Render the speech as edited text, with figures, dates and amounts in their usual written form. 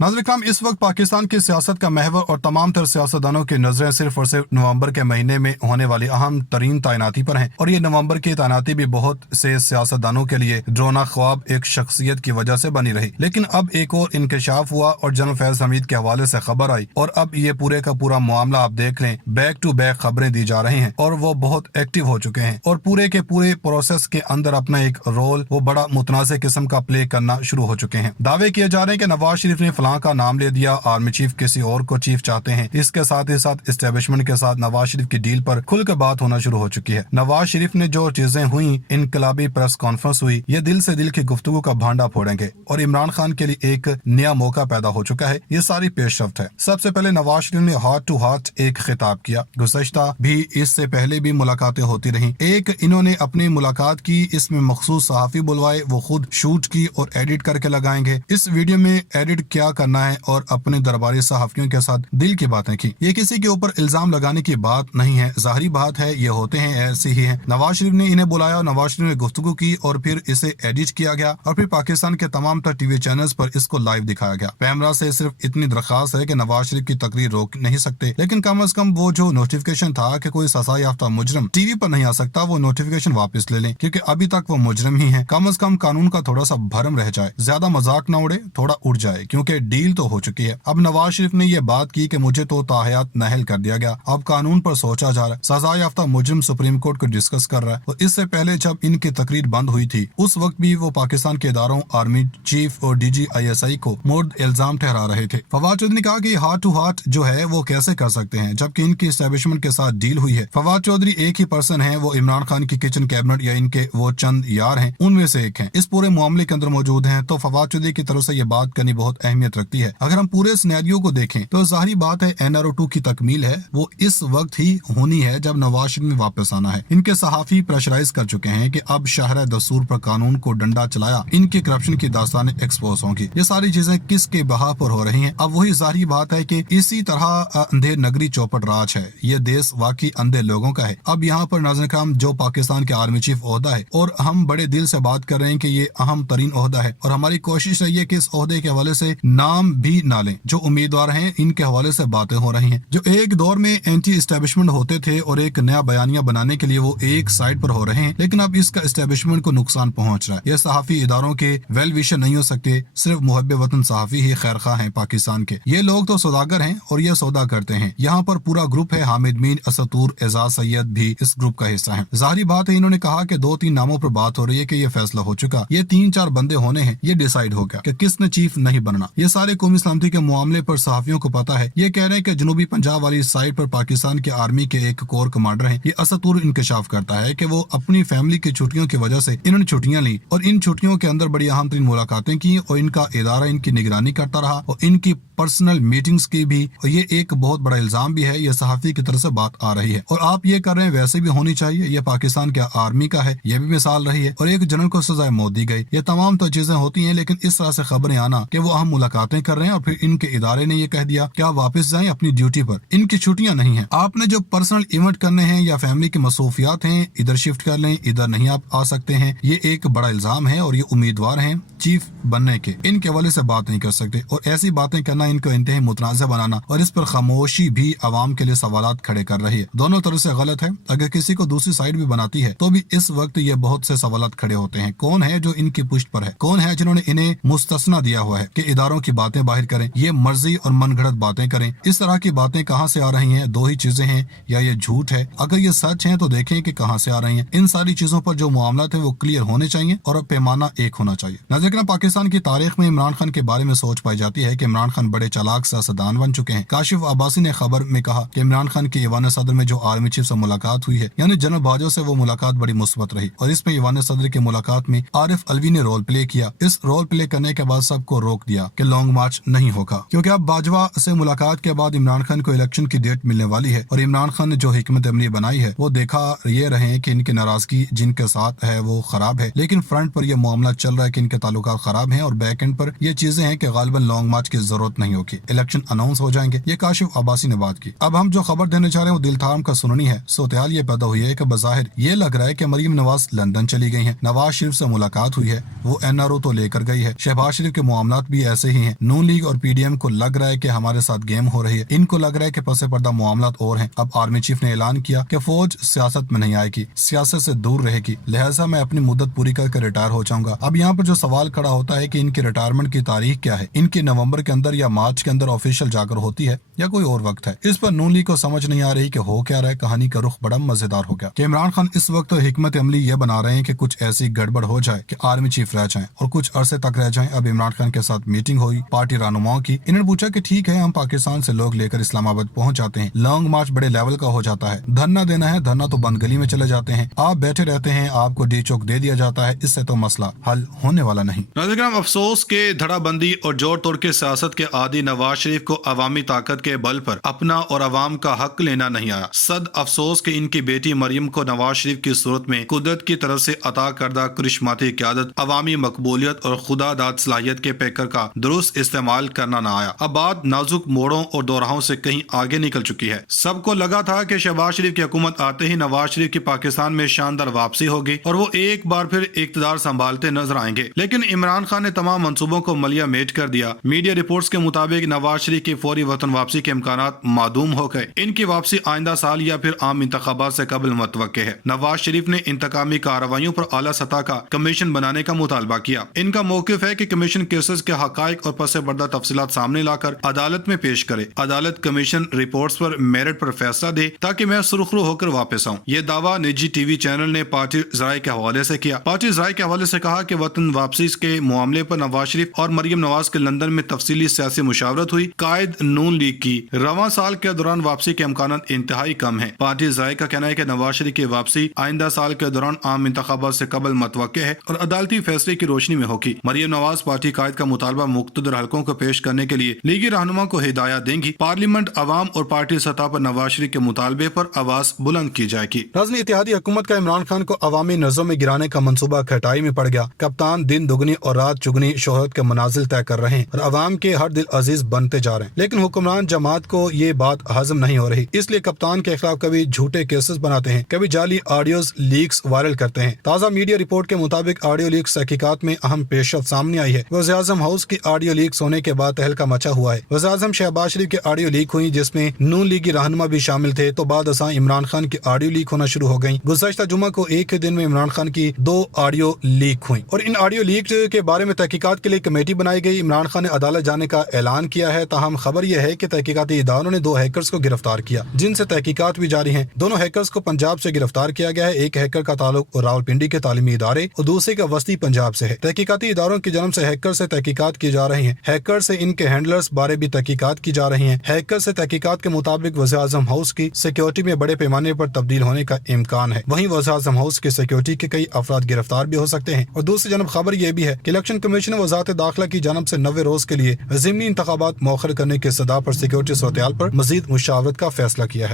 नाज़रीन इकराम, इस वक्त पाकिस्तान की सियासत का महवर और तमाम तर सियासतदानों की नजरें सिर्फ और सिर्फ नवंबर के महीने में होने वाली अहम तरीन तैनाती पर हैं। और ये नवंबर की तैनाती भी बहुत से सियासतदानों के लिए ड्रोना ख्वाब एक शख्सियत की वजह से बनी रही। लेकिन अब एक और इंकशाफ हुआ और जनरल फैज हमीद के हवाले से खबर आई और अब ये पूरे का पूरा मामला आप देख लें, बैक टू बैक खबरें दी जा रही हैं और वो बहुत एक्टिव हो चुके हैं और पूरे के पूरे प्रोसेस के अंदर अपना एक रोल वो बड़ा मुतनाज़ किस्म का प्ले करना शुरू हो चुके हैं। दावे किए जा रहे हैं कि नवाज शरीफ ने फलां का नाम ले दिया, आर्मी चीफ किसी और को चीफ चाहते हैं। इसके साथ ही साथ एस्टेब्लिशमेंट के साथ नवाज शरीफ की डील पर खुलकर बात होना शुरू हो चुकी है। नवाज शरीफ ने जो चीजें हुई, इनकलाबी प्रेस कॉन्फ्रेंस हुई, ये दिल से दिल की गुफ्तगू का भांडा फोड़ेंगे और इमरान खान के लिए एक नया मौका पैदा हो चुका है। ये सारी पेशरफ्त है। सबसे पहले नवाज शरीफ ने हार्ट टू हार्ट एक खिताब किया। गुज़श्ता भी इससे पहले भी मुलाकातें होती रही। एक इन्होंने अपनी मुलाकात की, इसमें मखसूस सहाफी बुलवाए, वो खुद शूट की और एडिट करके लगाएंगे। इस वीडियो में एडिट क्या करना है और अपने दरबारी सहाफियों के साथ दिल की बातें की। ये किसी के ऊपर इल्जाम लगाने की बात नहीं है, जाहिरी बात है ये होते हैं, ऐसे ही हैं। नवाज शरीफ ने इन्हें बुलाया और नवाज शरीफ ने गुफ्तगू की और फिर इसे एडिट किया गया और फिर पाकिस्तान के तमाम तर टीवी चैनल्स पर इसको लाइव दिखाया गया। पैमरा से सिर्फ इतनी दरखास्त है कि नवाज शरीफ की तकरीर रोक नहीं सकते, लेकिन कम से कम वो जो नोटिफिकेशन था कि कोई सजा याफ्ता मुजरम टीवी पर नहीं आ सकता, वो नोटिफिकेशन वापस ले लें, क्योंकि अभी तक वो मुजरम ही है। कम से कम कानून का थोड़ा सा भरम रह जाए, ज्यादा मजाक ना उड़े, थोड़ा उड़ जाए, क्योंकि डील तो हो चुकी है। अब नवाज शरीफ ने यह बात की कि मुझे तो ताहयात नाअहल कर दिया गया, अब कानून पर सोचा जा रहा है। सजा याफ्ता मुजरिम सुप्रीम कोर्ट को डिस्कस कर रहा है। और इससे पहले जब इनकी तकरीर बंद हुई थी, उस वक्त भी वो पाकिस्तान के इदारों, आर्मी चीफ और DGISI को मुर्द इल्जाम ठहरा रहे थे। फवाद चौधरी ने कहा कि हार्ट टू हार्ट जो है वो कैसे कर सकते हैं जबकि इनकी एस्टेब्लिशमेंट के साथ डील हुई है। फवाद चौधरी एक ही पर्सन है, वो इमरान खान की किचन कैबिनेट या इनके वो चंद यार हैं, उनमें से एक हैं, इस पूरे मामले के अंदर मौजूद हैं। तो फवाद चौधरी की तरफ से ये बात करनी बहुत अहमियत रखती है। अगर हम पूरे सिनेरियो को देखें तो जाहिर बात है NRO2 की तकमील है, वो इस वक्त ही होनी है जब नवाज शरीफ में वापस आना है। इनके सहाफी प्रेशराइज कर चुके हैं कि अब शहर दस्तूर पर कानून को डंडा चलाया, इनकी करप्शन की दास्तानें एक्सपोज होंगी। ये सारी चीजें किसके बहा पर हो रही हैं? अब वही जाहिर बात है कि इसी तरह अंधेर नगरी चौपट राज है। ये देश वाकई अंधे लोगों का है। अब यहाँ पर नाज़रीन इकराम जो पाकिस्तान के आर्मी चीफ ओहदा है और हम बड़े दिल से बात कर रहे हैं कि ये अहम तरीन ओहदा है और हमारी कोशिश रही है कि इस ओहदे के हवाले से नाम भी ना लें। जो उम्मीदवार हैं इनके हवाले से बातें हो रही हैं। जो एक दौर में एंटी एस्टेब्लिशमेंट होते थे और एक नया बयानिया बनाने के लिए वो एक साइड पर हो रहे हैं, लेकिन अब इसका एस्टेब्लिशमेंट को नुकसान पहुंच रहा है। ये सहाफी इदारों के वेल विशर नहीं हो सकते, सिर्फ मुहब्बे वतन सहाफी ही खैरखा हैं पाकिस्तान के। ये लोग तो सौदागर हैं और ये सौदा करते हैं। यहाँ पर पूरा ग्रुप है, हामिद मीर, असतूर, एजाज सैयद भी इस ग्रुप का हिस्सा है। जाहिर बात है इन्होंने कहा कि 2-3 नामों पर बात हो रही है कि ये फैसला हो चुका, ये 3-4 बंदे होने हैं, ये डिसाइड हो गया कि किसने चीफ नहीं बनना। ये सारे कौमी सलामती के मामले पर सहाफियों को पता है। ये कह रहे हैं कि जनूबी पंजाब वाली साइड पर पाकिस्तान के आर्मी के एक कोर कमांडर हैं, ये असतूर इंकशाफ करता है कि वो अपनी फैमिली की छुट्टियों की वजह से इन्होंने छुट्टियां ली और इन छुट्टियों के अंदर बड़ी अहम तरीन मुलाकातें की और इनका इदारा इनकी निगरानी करता रहा और इनकी पर्सनल मीटिंग्स की भी। और ये एक बहुत बड़ा इल्जाम भी है, ये सहाफी की तरफ से बात आ रही है और आप ये कर रहे हैं वैसे भी होनी चाहिए। ये पाकिस्तान के आर्मी का है, ये भी मिसाल रही है और एक जनरल को सजाए मौत दी गई। ये तमाम तो चीजें होती हैं, लेकिन इस तरह से खबरें आना कि वो अहम मुलाकातें कर रहे हैं और फिर इनके इदारे ने ये कह दिया कि आप वापस जाएं अपनी ड्यूटी पर, इनकी छुट्टियां नहीं है। आपने जो पर्सनल इवेंट करने हैं या फैमिली की मसरूफियात हैं, इधर शिफ्ट कर लें, इधर नहीं आप आ सकते हैं। ये एक बड़ा इल्जाम है और ये उम्मीदवार हैं चीफ बनने के, इनके हवाले से बात नहीं कर सकते और ऐसी बातें करना इनको इंतहा मुतनाज़ा बनाना और इस पर खामोशी भी अवाम के लिए सवालात खड़े कर रही है। दोनों तरफ से गलत है। अगर किसी को दूसरी साइड भी बनाती है तो भी इस वक्त ये बहुत से सवालात खड़े होते हैं। कौन है जो इनकी पुष्ट पर है? कौन है जिन्होंने इन्हें मुस्तस्ना दिया हुआ है कि इदारों की बातें बाहर करें, ये मर्जी और मनगढ़ंत बातें करें? इस तरह की बातें कहाँ से आ रही हैं? दो ही चीजें हैं, या ये झूठ है। अगर ये सच है तो देखें कि कहाँ से आ रही हैं। इन सारी चीजों पर जो मामला थे वो क्लियर होने चाहिए और पैमाना एक होना चाहिए। नाज़रीन पाकिस्तान की तारीख में इमरान खान के बारे में सोच पाई जाती है कि इमरान खान बड़े चालाक सियासतदान बन चुके हैं। काशिफ अब्बासी ने खबर में कहा कि इमरान खान की ईवान सदर में जो आर्मी चीफ से मुलाकात हुई है, यानी जनरल बाजवा से, वो मुलाकात बड़ी मुस्बत रही और इसमें ईवान सदर की मुलाकात में आरिफ अलवी ने रोल प्ले किया। इस रोल प्ले करने के बाद सबको रोक दिया कि लॉन्ग मार्च नहीं होगा, क्योंकि अब बाजवा से मुलाकात के बाद इमरान खान को इलेक्शन की डेट मिलने वाली है और इमरान खान ने जो हिकमत अमली बनाई है वो देखा ये रहे हैं कि इनकी नाराजगी जिनके साथ है वो खराब है, लेकिन फ्रंट पर यह मामला चल रहा है कि इनके ताल्लुकात खराब हैं और बैक एंड पर ये चीजें हैं कि गालिबन लॉन्ग मार्च की जरूरत नहीं होगी, इलेक्शन अनाउंस हो जाएंगे। ये काशिफ अब्बासी ने बात की। अब हम जो खबर देने चाह रहे हैं वो दिल थाम का सुननी है। सूरत-ए-हाल ये पैदा हुई है कि बज़ाहिर ये लग रहा है कि मरीम नवाज लंदन चली गई हैं, नवाज शरीफ से मुलाकात हुई है, वो NRO तो लेकर गई है, शहबाज शरीफ के मामलात भी ऐसे ही रही हैं। नून लीग और पीडीएम को लग रहा है कि हमारे साथ गेम हो रही है। इनको लग रहा है कि पसे पर्दा मामलात और हैं। अब आर्मी चीफ ने ऐलान किया कि फौज सियासत में नहीं आएगी, सियासत से दूर रहेगी, लिहाजा मैं अपनी मुद्दत पूरी करके रिटायर हो जाऊंगा। अब यहाँ पर जो सवाल खड़ा होता है कि इनकी रिटायरमेंट की तारीख क्या है, इनकी नवंबर के अंदर या मार्च के अंदर ऑफिशियल जाकर होती है या कोई और वक्त है। इस पर नून लीग को समझ नहीं आ रही कि हो क्या रहा है। कहानी का रुख बड़ा मजेदार हो गया कि इमरान खान इस वक्त हिकमत अमली ये बना रहे हैं कि कुछ ऐसी गड़बड़ हो जाए कि आर्मी चीफ रह जाएं और कुछ अरसे तक रह जाएं। अब इमरान खान के साथ मीटिंग हुई पार्टी रहनुमाओं की। इन्होंने पूछा कि ठीक है, हम पाकिस्तान से लोग लेकर इस्लामाबाद पहुंच जाते हैं, लॉन्ग मार्च बड़े लेवल का हो जाता है, धरना देना है, धरना तो बंद गली में चले जाते हैं, आप बैठे रहते हैं, आपको डी चौक दे दिया जाता है, इससे तो मसला हल होने वाला नहीं। नाज़रीन, अफसोस के धड़ाबंदी और जोर तोड़ के सियासत के आदी नवाज शरीफ को अवामी ताकत के बल पर अपना और अवाम का हक लेना नहीं आया। सद अफसोस कि इनकी बेटी मरियम को नवाज शरीफ की सूरत में कुदरत की तरफ से अता करदा करिश्माती क़यादत, अवामी मकबूलियत और खुदा दाद सलाहियत के पैकर का दुरुस्त इस्तेमाल करना न आया। अब बात नाजुक मोड़ों और दोराहों से कहीं आगे निकल चुकी है। सबको लगा था कि शहबाज शरीफ की हुकूमत आते ही नवाज शरीफ की पाकिस्तान में शानदार वापसी होगी और वो एक बार फिर इक़्तिदार संभालते नजर आएंगे, लेकिन इमरान खान ने तमाम मंसूबों को मलिया मेट कर दिया। मीडिया रिपोर्ट्स के मुताबिक नवाज शरीफ की फौरी वतन वापसी के इम्कानात मादूम हो गए। इनकी वापसी आइंदा साल या फिर आम इंतखाबात से कबल मुतवक्के है। नवाज शरीफ ने इंतकामी कार्रवाइयों पर आला सतह का कमीशन बनाने का मुतालबा किया। इनका मौक़िफ़ है कि कमीशन केसेस के हक़ाइक़ और पस पर्दा तफसीलात सामने लाकर अदालत में पेश करे। अदालत कमीशन रिपोर्ट्स पर मेरिट पर फैसला दे ताकि मैं सुरखरू होकर वापस आऊँ। ये दावा निजी टीवी चैनल ने पार्टी ज़राए के हवाले से किया। पार्टी ज़राए के हवाले से कहा कि वतन वापसी के मामले पर नवाज शरीफ और मरियम नवाज के लंदन में तफसीली सियासी मुशावरत हुई। कायद नून लीग की रवां साल के दौरान वापसी के इम्कानात इंतहाई कम है। पार्टी ज़राए का कहना है कि नवाज शरीफ की वापसी आइंदा साल के दौरान आम इंतखाबात से कबल मुतवक्के है और अदालती फैसले की रोशनी में होगी। मरियम नवाज पार्टी कायद का मुतालबा मुख्तदर हलकों को पेश करने के लिए लीगी रहनुमा को हिदायत देंगी। पार्लियामेंट, अवाम और पार्टी सतह पर नवाज शरीफ के मुतालबे पर आवाज बुलंद की जाएगी। नाज़रीन, इत्तेहादी हुकूमत का इमरान खान को अवामी नज़रों में गिराने का मंसूबा खटाई में पड़ गया। कप्तान दिन दुगनी और रात चुगनी शोहरत के मनाजिल तय कर रहे हैं और अवाम के हर दिल अजीज बनते जा रहे हैं, लेकिन हुक्मरान जमात को ये बात हजम नहीं हो रही। इसलिए कप्तान के खिलाफ कभी झूठे केसेस बनाते हैं, कभी जाली ऑडियोज लीक्स वायरल करते हैं। ताज़ा मीडिया रिपोर्ट के मुताबिक ऑडियो लीक्स तहकीकात में अहम पेशरफ्त सामने आई है। वज़ीर-ए-आज़म हाउस की ऑडियो लीक्स होने के बाद तहलका मचा हुआ है। वज़ीर-ए-आज़म शहबाज शरीफ की ऑडियो लीक हुई जिसमें नून लीगी रहनुमा भी शामिल थे, तो बाद असा इमरान खान की ऑडियो लीक होना शुरू हो गई। गुज़श्ता जुमा को एक ही दिन में इमरान खान की 2 ऑडियो लीक हुई और इन ऑडियो लीक के बारे में तहकीकात के लिए कमेटी बनाई गई। इमरान खान ने अदालत जाने का ऐलान किया है। ताहम खबर यह है कि तहकीकाती इदारों ने 2 हैकर्स को गिरफ्तार किया जिनसे तहकीकात भी जारी है। दोनों हैकर्स को पंजाब से गिरफ्तार किया गया है। एक हैकर का ताल्लुक रावलपिंडी के तालीमी इदारे और दूसरे का वस्ती पंजाब से है। तहकीकाती इदारों की जन्म से हैकर से तहकीकात की जा रही है। हैकर से इनके हैंडलर्स बारे भी तहकीकात की जा रही है। हैकर से तहकीकात के मुताबिक वज़ीर-ए-आज़म हाउस की सिक्योरिटी में बड़े पैमाने पर तब्दील होने का इम्कान है। वहीं वज़ीर-ए-आज़म हाउस की सिक्योरिटी के कई अफराद गिरफ्तार भी हो सकते हैं। और दूसरी जानब खबर यह भी है कि इलेक्शन कमीशन ने वज़ारत दाखिला की जानब से 90 रोज के लिए ज़िमनी इंतखाबात मौखर करने की सदा पर सिक्योरिटी सूरत-ए-हाल पर मजीद मुशावरत का फैसला किया है।